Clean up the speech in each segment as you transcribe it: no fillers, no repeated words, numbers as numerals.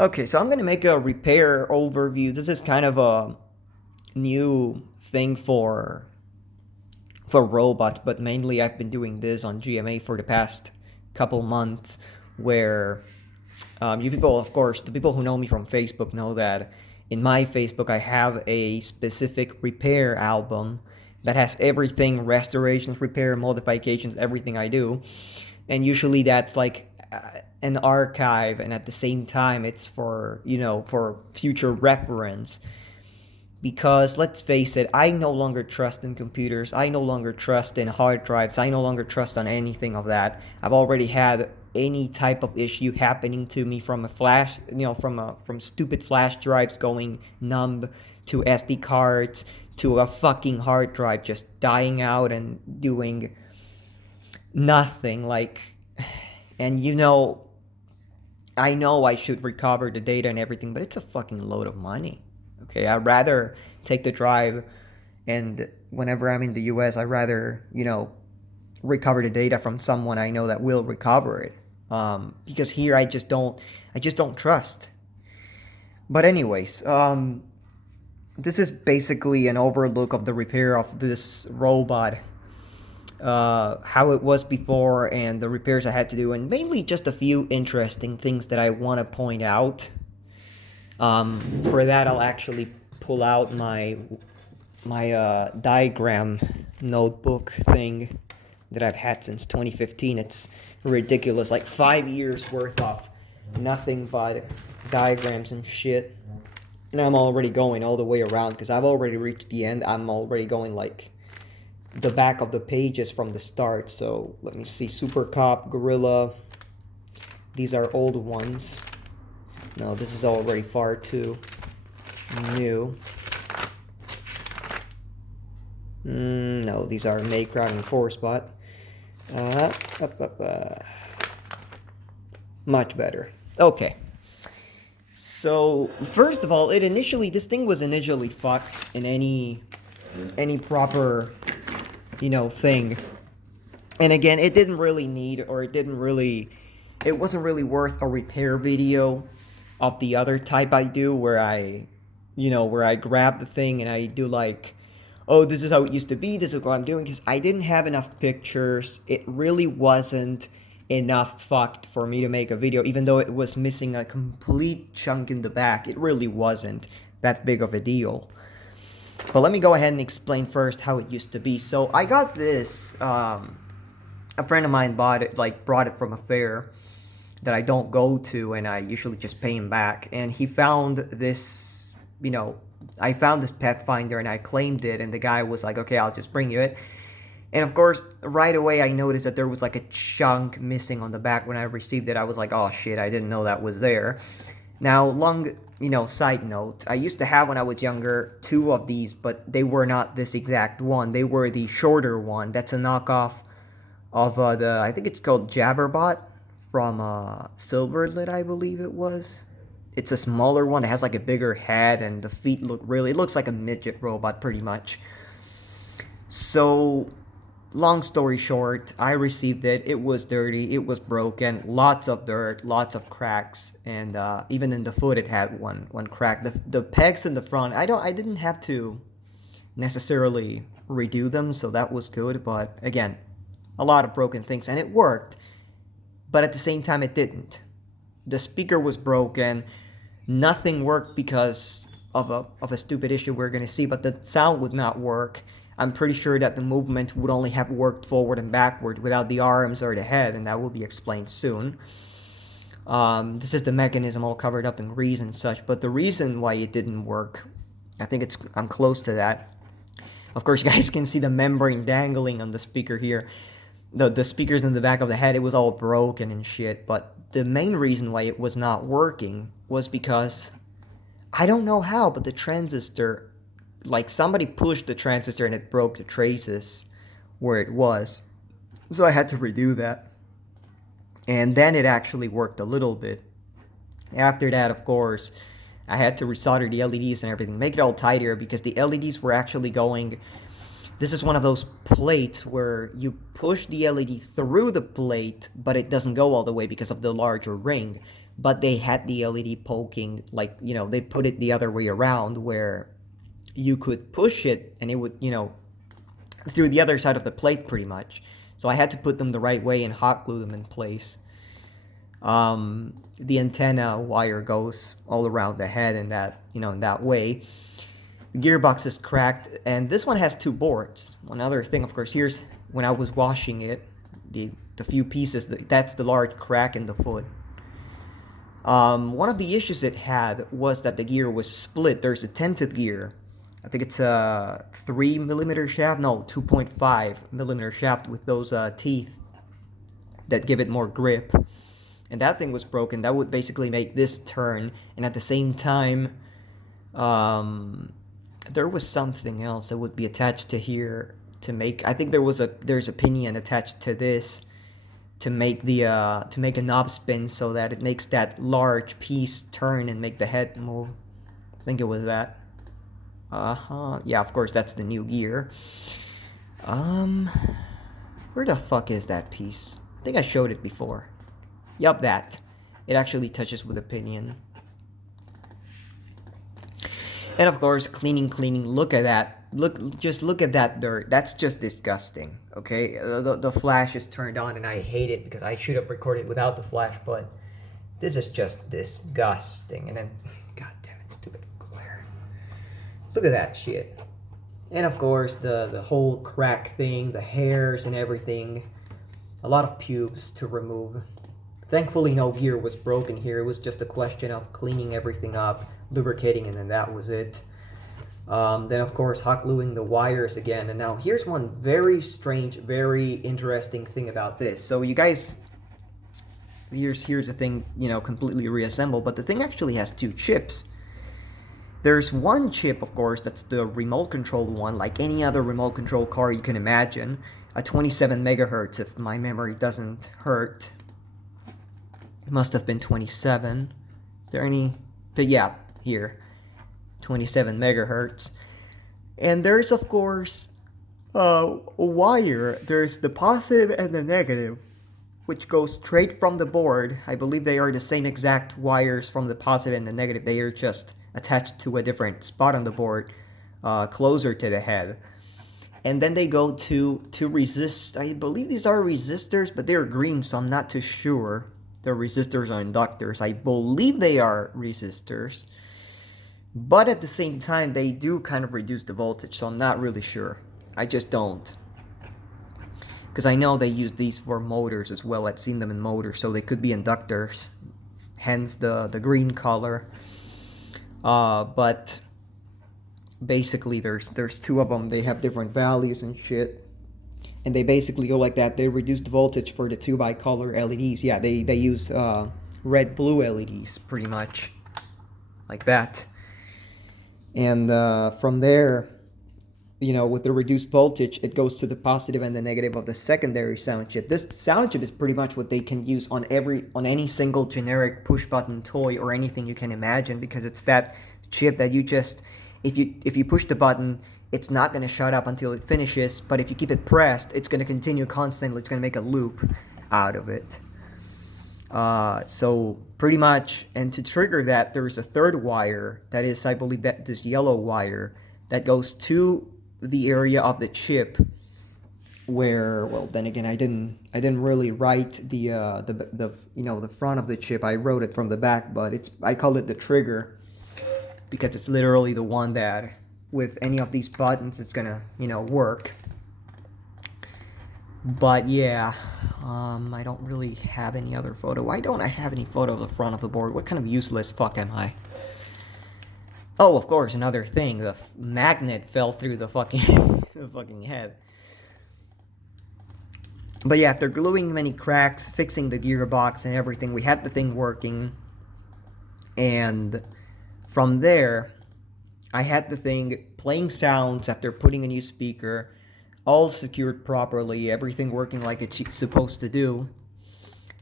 Okay, so I'm gonna make a repair overview. This is kind of a new thing for robots, but mainly I've been doing this on GMA for the past couple months, where you people, of course, the people who know me from Facebook know that in my Facebook I have a specific repair album that has everything restorations, repair, modifications, everything I do, and usually that's like an archive, and at the same time it's for for future reference, because let's face it, I no longer trust in computers. I no longer trust in hard drives. I no longer trust on anything of that. I've already had any type of issue happening to me, from a flash, from stupid flash drives going numb, to SD cards, to a fucking hard drive just dying out and doing nothing. Like, and I know I should recover the data and everything, but it's a fucking load of money. Okay, I'd rather take the drive, and whenever I'm in the US, I'd rather, recover the data from someone I know that will recover it. Because here I just don't trust. But anyways, this is basically an overlook of the repair of this robot, how it was before, and the repairs I had to do, and mainly just a few interesting things that I want to point out. For that, I'll actually pull out my diagram notebook thing that I've had since 2015. It's ridiculous, like 5 years worth of nothing but diagrams and shit. And I'm already going all the way around because I've already reached the end. I'm already going like the back of the pages from the start. So let me see. Super Cop, Gorilla. These are old ones. No, this is already far too new. No, these are Make, Crowd, and Forespot. Much better. Okay. So, first of all, this thing was initially fucked in any proper, thing. And again, it wasn't really worth a repair video of the other type I do, where I grab the thing and I do like, oh, this is how it used to be, this is what I'm doing, because I didn't have enough pictures. It really wasn't enough fucked for me to make a video, even though it was missing a complete chunk in the back. It really wasn't that big of a deal. But let me go ahead and explain first how it used to be. So I got this, a friend of mine brought it from a fair that I don't go to, and I usually just pay him back. And he found this, I found this pathfinder and I claimed it, and the guy was like, okay, I'll just bring you it. And of course, right away I noticed that there was like a chunk missing on the back. When I received it, I was like, oh shit, I didn't know that was there. Now, side note, I used to have, when I was younger, two of these, but they were not this exact one. They were the shorter one. That's a knockoff of I think it's called Jabberbot from Silverlit, I believe it was. It's a smaller one that has like a bigger head, and the feet it looks like a midget robot pretty much. So, long story short, I received it. It was dirty, it was broken, lots of dirt, lots of cracks, and even in the foot it had one crack. The pegs in the front, I didn't have to necessarily redo them, so that was good. But again, a lot of broken things, and it worked, but at the same time it didn't. The speaker was broken. Nothing worked because of a stupid issue we're gonna see, but the sound would not work. I'm pretty sure that the movement would only have worked forward and backward without the arms or the head, and that will be explained soon. This is the mechanism all covered up in grease and such, but the reason why it didn't work, I'm close to that. Of course, you guys can see the membrane dangling on the speaker here. The speakers in the back of the head, it was all broken and shit, but the main reason why it was not working was because, I don't know how, but the transistor, like somebody pushed the transistor and it broke the traces where it was. So I had to redo that. And then it actually worked a little bit. After that, of course, I had to resolder the LEDs and everything, make it all tighter, because the LEDs were actually going... This is one of those plates where you push the LED through the plate, but it doesn't go all the way because of the larger ring. but they had the LED poking, like, you know, they put it the other way around where you could push it and it would, you know, through the other side of the plate pretty much. So I had to put them the right way and hot glue them in place. The antenna wire goes all around the head in that, you know, in that way. The gearbox is cracked, and this one has 2 boards. One other thing, of course, here's when I was washing it, the few pieces, that's the large crack in the foot. One of the issues it had was that the gear was split. There's a tented gear. I think it's a 3mm shaft, no, 2.5mm shaft with those teeth that give it more grip. And that thing was broken. That would basically make this turn, and at the same time, there was something else that would be attached to here to make. I think there's a pinion attached to this to make the to make a knob spin so that it makes that large piece turn and make the head move. I think it was that. Yeah, of course that's the new gear. Where the fuck is that piece? I think I showed it before. Yup, that. It actually touches with a pinion. And of course, cleaning. Look at that. Just look at that dirt. That's just disgusting. Okay, the flash is turned on, and I hate it because I should have recorded without the flash. But this is just disgusting. And then, god damn it, stupid glare. Look at that shit. And of course, the whole crack thing, the hairs and everything. A lot of pubes to remove. Thankfully, no gear was broken here. It was just a question of cleaning everything up, lubricating, and then that was it. Then, of course, hot gluing the wires again. And now, here's one very strange, very interesting thing about this. So, you guys, here's the thing, you know, completely reassembled. But the thing actually has 2 chips. There's one chip, of course, that's the remote control one, like any other remote control car you can imagine. A 27 megahertz, if my memory doesn't hurt. It must have been 27. Is there any? But yeah, here. 27 megahertz. And there's, of course, a wire. There's the positive and the negative, which goes straight from the board. I believe they are the same exact wires from the positive and the negative. They are just attached to a different spot on the board, closer to the head. And then they go to resist. I believe these are resistors, but they're green, so I'm not too sure. They're resistors or inductors. I believe they are resistors. But at the same time, they do kind of reduce the voltage, so I'm not really sure. I just don't. Because I know they use these for motors as well. I've seen them in motors, so they could be inductors. Hence the green color. But basically there's 2 of them. They have different values and shit. And they basically go like that. They reduce the voltage for the 2 bicolor LEDs. Yeah, they use red-blue LEDs pretty much. Like that. And from there, you know, with the reduced voltage, it goes to the positive and the negative of the secondary sound chip. This sound chip is pretty much what they can use on any single generic push-button toy or anything you can imagine, because it's that chip that you just, if you push the button, it's not going to shut up until it finishes, but if you keep it pressed, it's going to continue constantly. It's going to make a loop out of it. So pretty much, and to trigger that, there is a 3rd wire that is, I believe, that this yellow wire that goes to the area of the chip where, well, then again, I didn't really write the you know, the front of the chip. I wrote it from the back, but I call it the trigger because it's literally the one that, with any of these buttons, it's gonna, you know, work. But yeah, I don't really have any other photo. Why don't I have any photo of the front of the board? What kind of useless fuck am I? Oh, of course, another thing. The magnet fell through the fucking the fucking head. But yeah, after gluing many cracks, fixing the gearbox and everything, we had the thing working. And from there, I had the thing playing sounds after putting a new speaker, all secured properly, everything working like it's supposed to do.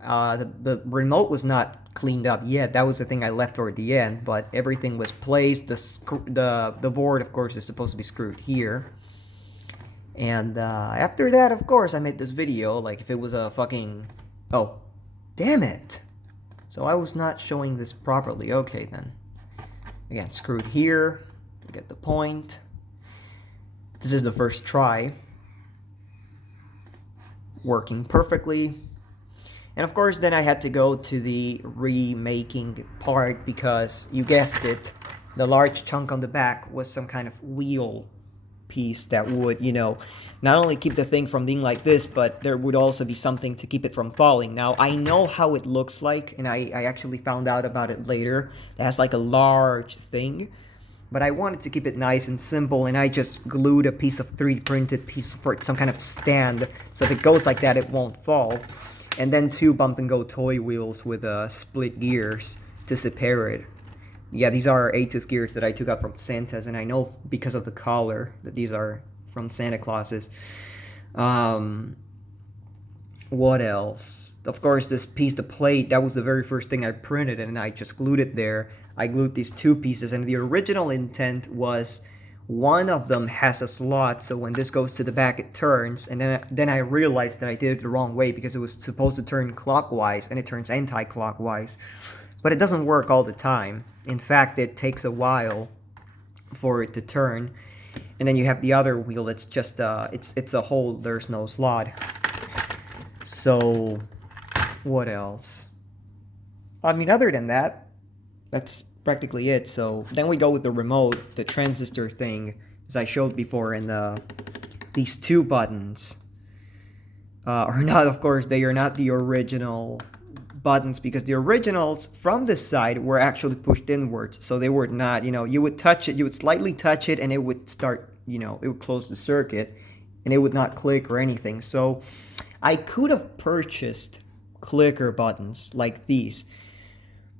The remote was not cleaned up yet. That was the thing I left toward the end, but everything was placed. The board, of course, is supposed to be screwed here. And after that, of course, I made this video, like if it was a fucking... Oh, damn it! So I was not showing this properly. Okay then. Again, screwed here. Get the point. This is the first try. Working perfectly. And of course then I had to go to the remaking part because, you guessed it, the large chunk on the back was some kind of wheel piece that would, you know, not only keep the thing from being like this, but there would also be something to keep it from falling. Now, I know how it looks like, and I actually found out about it later. It has like a large thing, but I wanted to keep it nice and simple, and I just glued a piece of 3D printed piece for some kind of stand, so if it goes like that, it won't fall. And then 2 bump and go toy wheels with split gears to separate it. Yeah, these are 8-tooth gears that I took out from Santa's, and I know because of the collar that these are from Santa Claus's. What else? Of course, this piece, the plate, that was the very first thing I printed, and I just glued it there. I glued these 2 pieces, and the original intent was one of them has a slot, so when this goes to the back, it turns, and then I realized that I did it the wrong way because it was supposed to turn clockwise, and it turns anti-clockwise. But it doesn't work all the time. In fact, it takes a while for it to turn. And then you have the other wheel that's just it's a hole, there's no slot. So what else? I mean, other than that, that's practically it. So then we go with the remote, the transistor thing, as I showed before, and these 2 buttons are not, of course, they are not the original buttons, because the originals from this side were actually pushed inwards, so they were not, you know, you would touch it, you would slightly touch it, and it would start, you know, it would close the circuit, and it would not click or anything. So I could have purchased clicker buttons like these,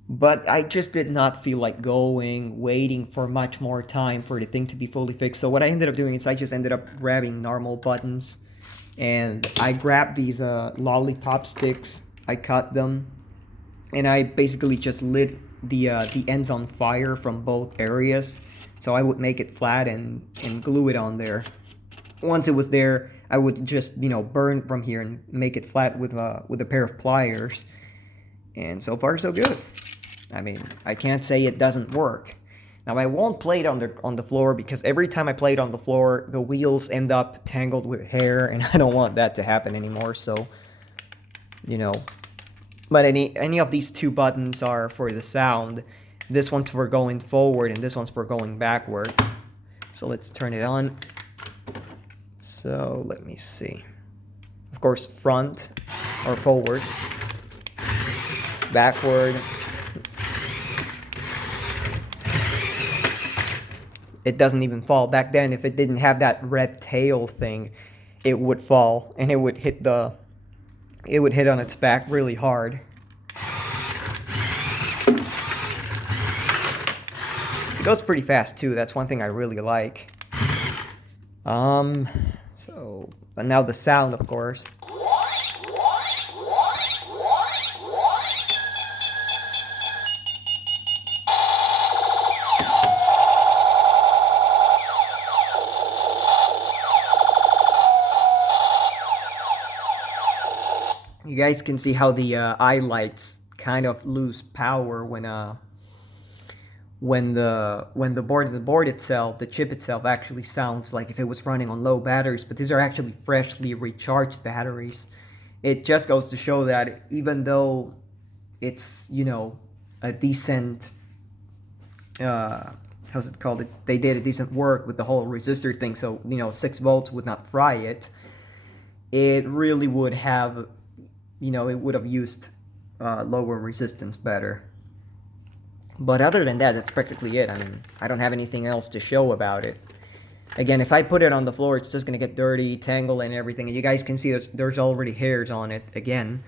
but I just did not feel like waiting for much more time for the thing to be fully fixed. So what I ended up doing is I just ended up grabbing normal buttons, and I grabbed these lollipop sticks, I cut them, and I basically just lit the ends on fire from both areas. So I would make it flat and glue it on there. Once it was there, I would just, you know, burn from here and make it flat with a pair of pliers. And so far, so good. I mean, I can't say it doesn't work. Now, I won't play it on the floor, because every time I play it on the floor, the wheels end up tangled with hair, and I don't want that to happen anymore. So, you know, but any of these 2 buttons are for the sound. This one's for going forward, and this one's for going backward. So let's turn it on. So let me see. Of course, front or forward, backward. It doesn't even fall. Back then, if it didn't have that red tail thing, it would fall, and it would hit on its back really hard. It goes pretty fast too. That's one thing I really like. So, but now the sound, of course. You guys can see how the eye lights kind of lose power when the board itself, the chip itself, actually sounds like if it was running on low batteries, but these are actually freshly recharged batteries. It just goes to show that even though it's, you know, a decent, how's it called? They did a decent work with the whole resistor thing, so, you know, 6 volts would not fry it. It really would have, you know, it would have used lower resistance better. But other than that, that's practically it. I mean, I don't have anything else to show about it. Again, if I put it on the floor, it's just going to get dirty, tangled, and everything. And you guys can see there's already hairs on it again.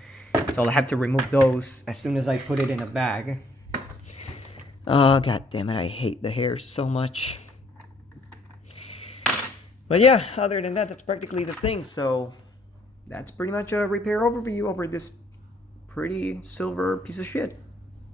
So I'll have to remove those as soon as I put it in a bag. Oh, god damn it, I hate the hairs so much. But yeah, other than that, that's practically the thing. So that's pretty much a repair overview over this pretty silver piece of shit.